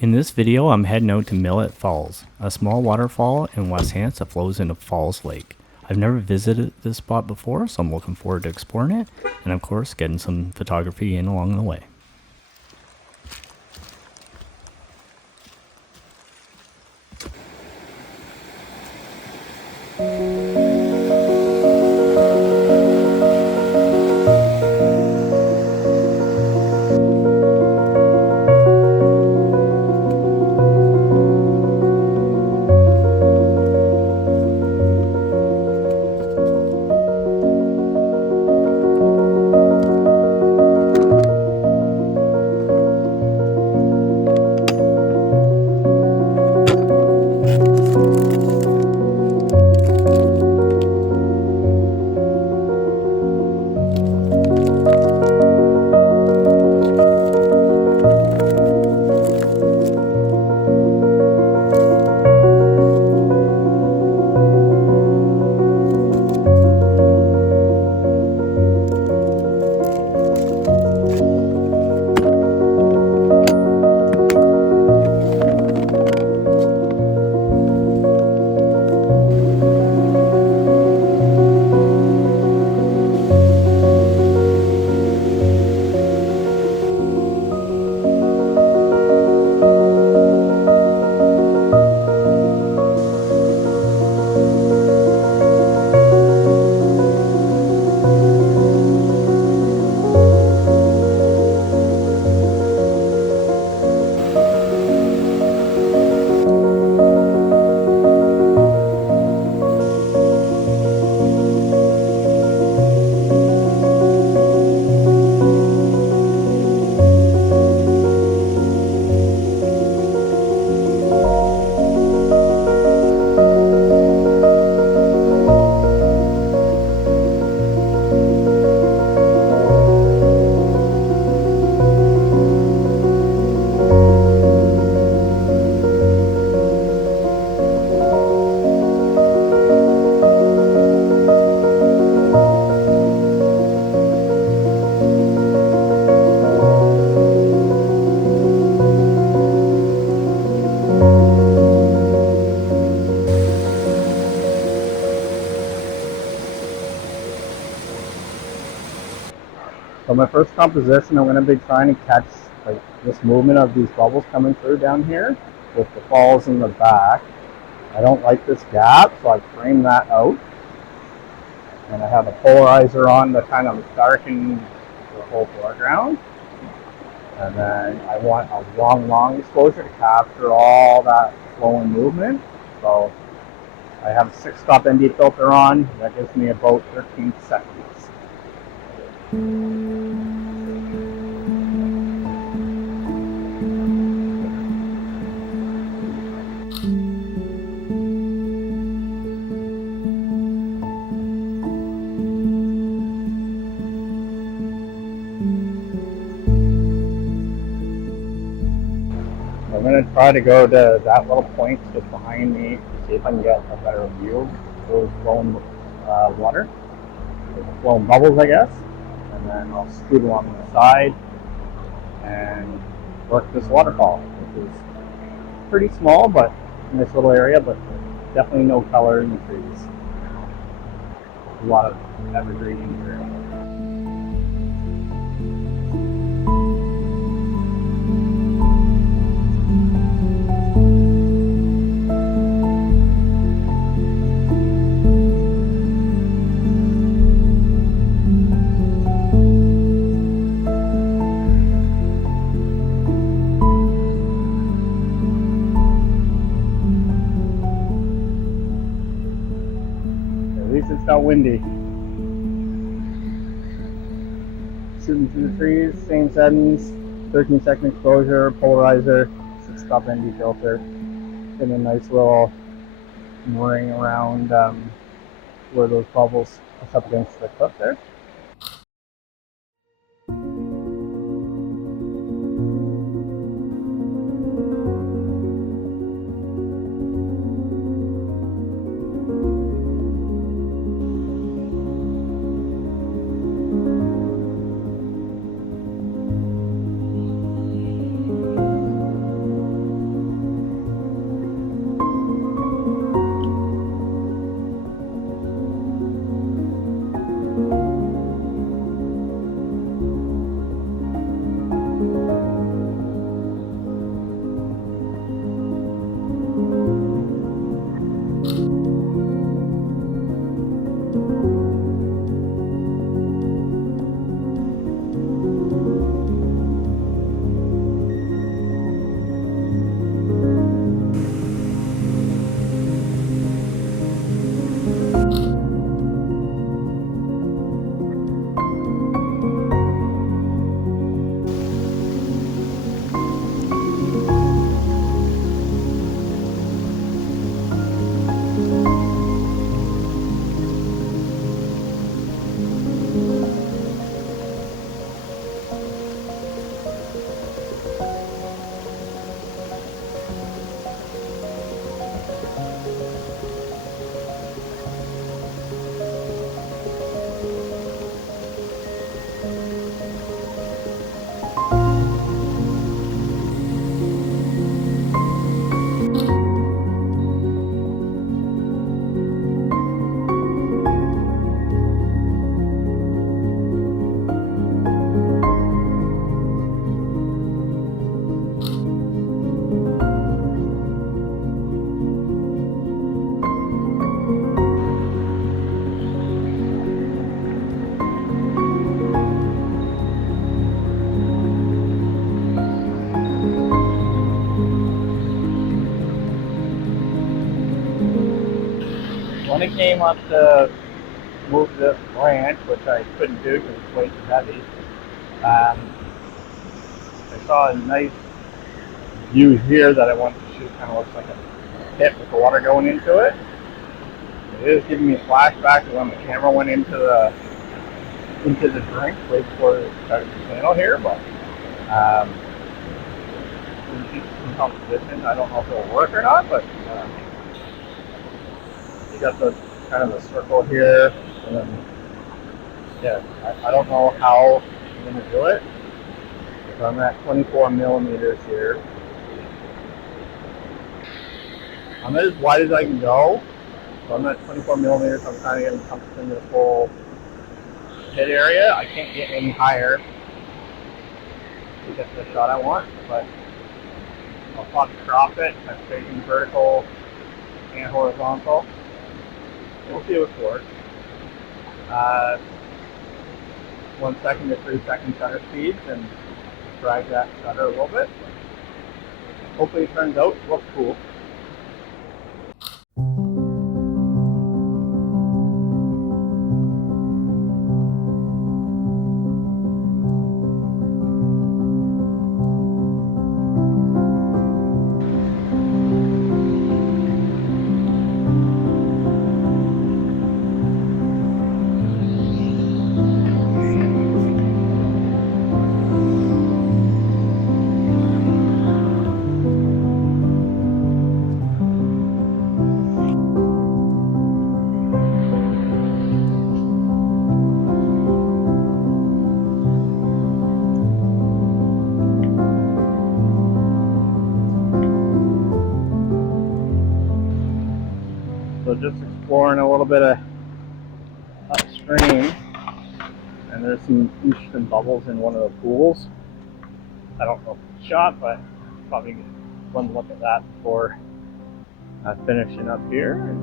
In this video, I'm heading out to Millet Falls, a small waterfall in West Hants that flows into Falls Lake. I've never visited this spot before, so I'm looking forward to exploring it, and of course, getting some photography in along the way. So my first composition, I'm going to be trying to catch like this movement of these bubbles coming through down here with the falls in the back. I don't like this gap, so I frame that out. And I have a polarizer on to kind of darken the whole foreground. And then I want a long exposure to capture all that flowing movement. So I have a 6-stop ND filter on. That gives me about 13 seconds. I'm going to try to go to that little point just behind me to see if I can get a better view of those flowing water, the flowing bubbles, I guess. And then I'll scoot along the side and work this waterfall, which is pretty small, but in this little area, but definitely no color in the trees. A lot of evergreen here. At least it's not windy. Shooting through the trees, same settings, 13-second exposure, polarizer, 6-stop ND filter, and a nice little mooring around where those bubbles push up against the cliff there. came up to move this branch, which I couldn't do because it's way too heavy, I saw a nice view here that I wanted to shoot. Kind of looks like a pit with the water going into it. It is giving me a flashback to when the camera went into the drink right before it started the channel here, but we see some composition. I don't know if it'll work or not, but you got the kind of the circle here, and then yeah, I don't know how I'm gonna do it. So I'm at 24 millimeters here. I'm as wide as I can go. So I'm at 24 millimeters. I'm kind of getting comfortable in this whole pit area. I can't get any higher to get the shot I want, but I'll probably crop it. I'm facing vertical and horizontal. We'll see if it works. 1 second to 3 second shutter speeds and drag that shutter a little bit. Hopefully it turns out looks cool. So just exploring a little bit of upstream, and there's some interesting bubbles in one of the pools. I don't know if it's shot, but probably one look at that before finishing up here.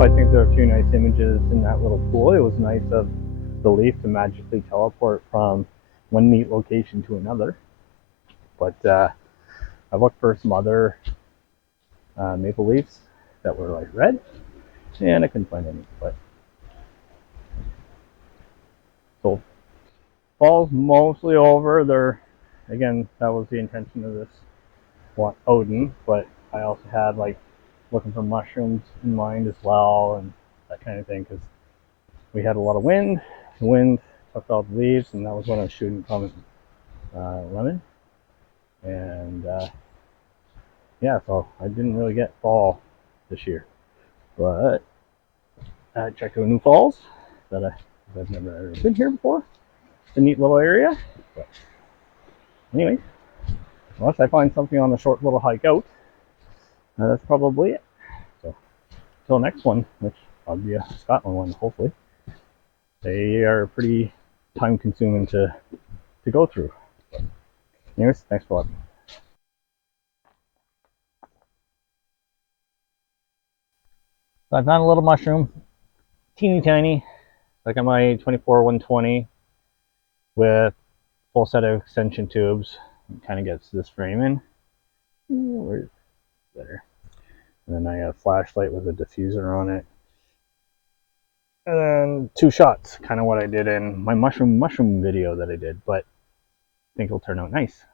Well, I think there are a few nice images in that little pool. It was nice of the leaf to magically teleport from one neat location to another. But I looked for some other maple leaves that were like red, and I couldn't find any. But so fall's mostly over. There, again, that was the intention of this Odin, but I also had like looking for mushrooms in mind as well, and that kind of thing, because we had a lot of wind. The wind took out the leaves, and that was when I was shooting Comet Lemon. And yeah, so I didn't really get fall this year, but I checked out New Falls that I've never ever been here before. It's a neat little area. But anyway, unless I find something on the short little hike out, that's probably it. So until next one, which will be a Scotland one, hopefully. They are pretty time consuming to go through. But anyways, thanks for watching. So I found a little mushroom, teeny tiny, like on my 24-120 with full set of extension tubes. It kind of gets this frame in. Where's there? And then I have a flashlight with a diffuser on it. And then 2 shots, kind of what I did in my mushroom video that I did, but I think it'll turn out nice.